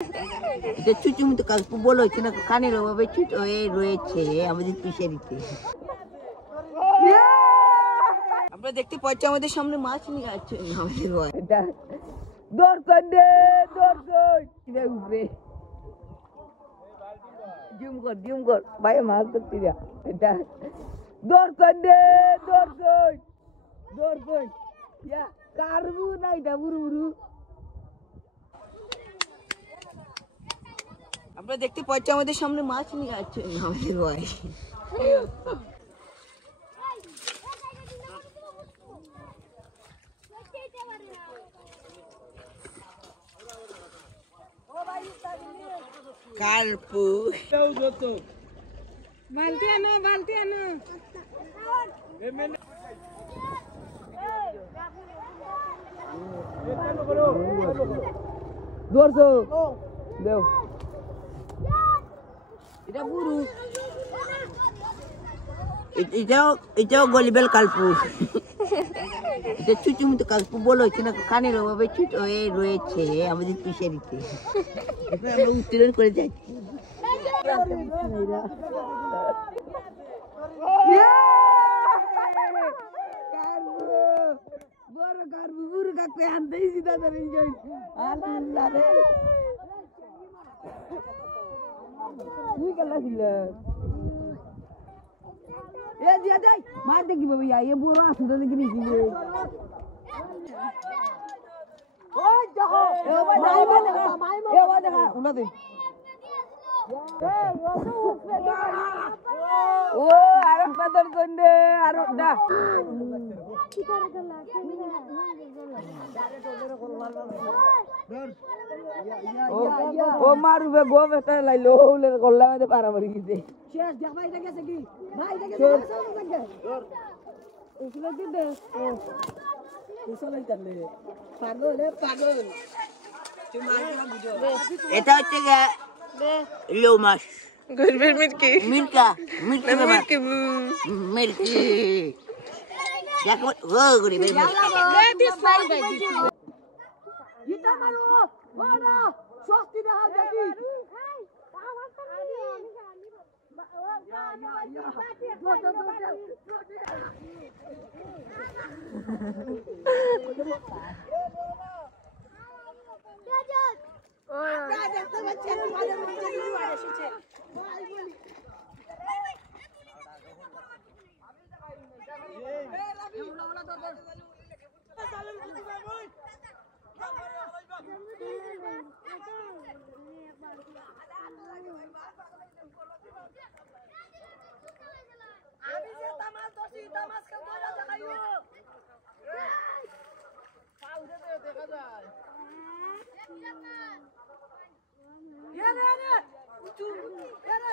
এটা চুচুমিতে কাকু বলেছে না কানের অভাবে চুচ হয়ে রয়েছে আমাদের ফিশারিতে। আমরা দেখতে পাচ্ছি আমাদের সামনে মাছ নিয়ে আসছে আমাদের ভাই। এটা দর্শন রে দর্শন কিরে উপরে জুম কর ভাই মাছ ধরতে যা। এটা দর্শন রে দর্শন দর্শন ইয়া কারবু না এটা বুরু বুরু। আমরা দেখতে পাচ্ছি আমাদের সামনে মাছ নিয়ে আসছে আমাদের ভাই। কার্পু বালতি আনো ধরছো দেও এটা বুড়ু এটাও গলিবেল কালপু। এটা চুচুমিতে কালপু বলেছে না কানের অভাবে চুচ হয়ে রয়েছে আমাদের ফিশারিতে। আমরা উত্তোলন করে যাচ্ছি। মার দেখি ভাইয়া এ বড় আসুদা দেখি নিয়েছি ও আর ও মারুবে গো বেটা লাইলো ওলে গল্লা মধ্যে পারামারি গিয়েছে শেষ যা ভাইটা গেছে কি ভাইটা গেছে ধর এগুলো দি দে কুসলাই করলে পাগল তুই মারলা ভিডিও এটা হচ্ছে লো মাছ গরবের মির্কা দেখো ও গরিবের ইটা মারো ওরা সস্তি দেখা দেখি আমি যে তামাস দছি তামাস কে বলা দেখাইও পাউরে দেখা যায় এরে তুই এরে